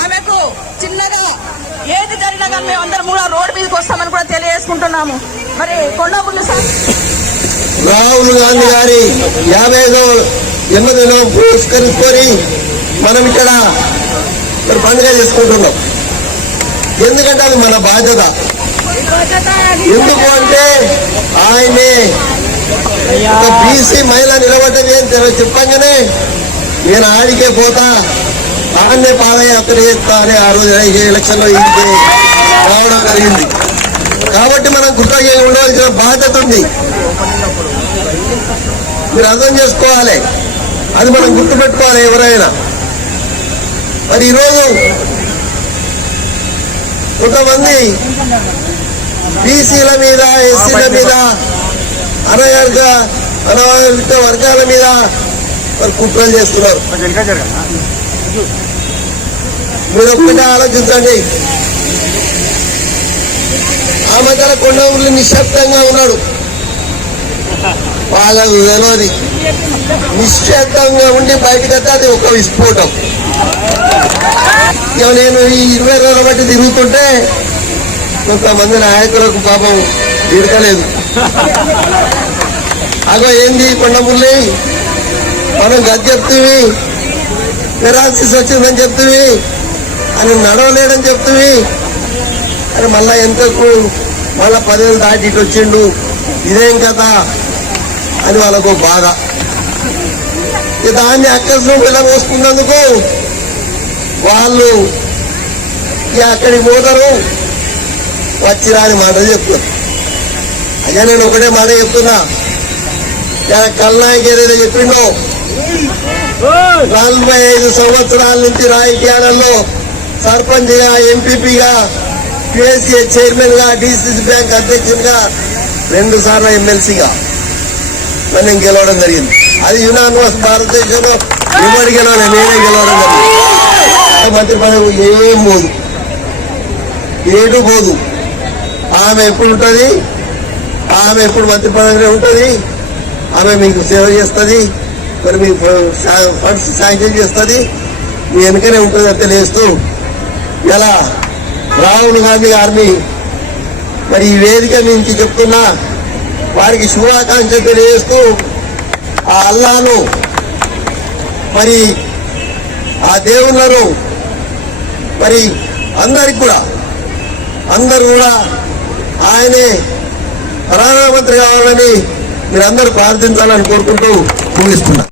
ఆమెకు చిన్నగా ఏది జరిగినా కానీ మేమందరం కూడా రోడ్డు మీదకి వస్తామని కూడా తెలియజేసుకుంటున్నాము. మరి కొండపుల్లి రాహుల్ గాంధీ గారి 50వ జన్మదినం పురస్కరించుకొని మనం ఇక్కడ పండుగ చేసుకుంటున్నాం. ఎందుకంటే అది మన బాధ్యత. ఎందుకు అంటే ఆయనే ఒక బీసీ మహిళ నిలబడ్డది అని చెప్పంగానే నేను ఆడికే పోతా, ఆడనే పాదయాత్ర చేస్తా అని ఆ రోజు ఎలక్షన్ లో ఇంటికి రావడం జరిగింది. కాబట్టి మనం గుర్తుగా ఉండవలసిన బాధ్యత ఉంది. మీరు అర్థం చేసుకోవాలి, అది మనం గుర్తుపెట్టుకోవాలి ఎవరైనా. మరి ఈరోజు కొంతమంది బీసీల మీద, ఎస్సీల మీద, అనగారిక వర్గాల మీద మరి కుట్రలు చేస్తున్నారు. మీరు ఒక్కటే ఆలోచించండి. ఆ మధ్యలో కొండపుల్లి నిశ్శబ్దంగా ఉన్నాడు, బాగా తెలియదు. నిశ్శబ్దంగా ఉండి బయటకు వస్తే అది ఒక విస్ఫోటం. నేను ఈ 20 రోజుల బట్టి తిరుగుతుంటే కొంతమంది నాయకులకు పాపం తీరకలేదు. అగో ఏంది కొండపుల్లి, మనం గది చెప్తేవి, పెరాలసిస్ వచ్చిందని చెప్తేవి, అని నడవలేడని చెప్తేవి, అని మళ్ళా ఎంతకు మళ్ళా 10 ఏళ్ళు దాటి ఇటు వచ్చిండు, ఇదేం కదా అని వాళ్ళకు బాధ. దాన్ని అక్కడిలో వెళ్ళబోసుకున్నందుకు వాళ్ళు అక్కడికి పోతారు, వచ్చి రాని మాటలు చెప్తారు. అయ్యా నేను ఒకటే మాట చెప్తున్నా, కల్నాయక్ ఏదైతే చెప్పిండో 45 సంవత్సరాల నుంచి రాజకీయాలలో సర్పంచ్గా, ఎంపీపీగా, పిఎస్సీ చైర్మన్ గా, డిసిసి బ్యాంక్ అధ్యక్షునిగా, 2 సార్లు ఎమ్మెల్సీగా నేను గెలవడం జరిగింది. అది యునానిమస్ భారతదేశంలో ఎవరు గెలవలేదు, నేనే గెలవడం జరిగింది. మంత్రి పదవి ఏం పోదు, ఏటు పోదు. ఆమె ఎప్పుడు ఉంటుంది, ఆమె ఎప్పుడు మంత్రి పదవిలో ఉంటుంది, ఆమె మీకు సేవ చేస్తుంది, మరి మీకు ఫండ్స్ శాంక్షన్ చేస్తుంది, మీ వెనుకనే ఉంటుంది అని తెలియజేస్తూ ఇలా రాహుల్ గాంధీ గారిని మరి ఈ వేదిక నుంచి చెప్తున్నా, వారికి శుభాకాంక్షలు తెలియజేస్తూ ఆ అల్లాను మరి ఆ దేవుళ్ళను మరి అందరికి కూడా అందరూ కూడా ఆయనే ప్రధానమంత్రి కావాలని మీరందరూ ప్రార్థించాలని కోరుకుంటూ ముగిస్తున్నా.